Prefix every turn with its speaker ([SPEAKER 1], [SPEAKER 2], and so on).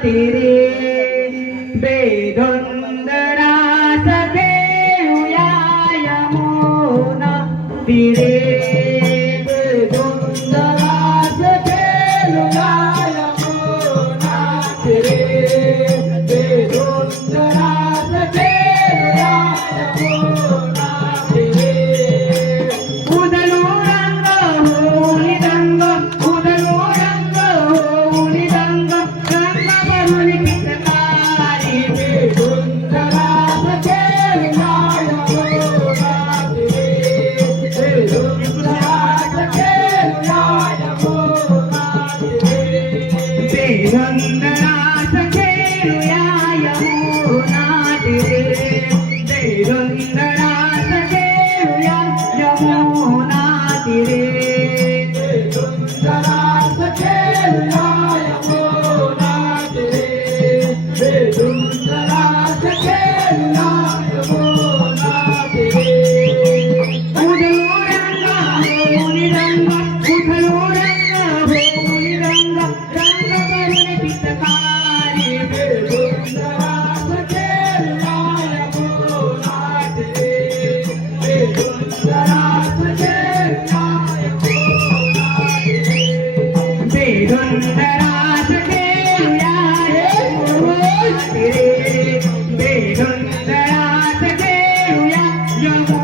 [SPEAKER 1] Tere, Be Dundra Sake Uya Yamuna Tere. Ranganath खेळूया यमुनात रे. रंगनाथ खेळूया यमुनात रे. Yeah.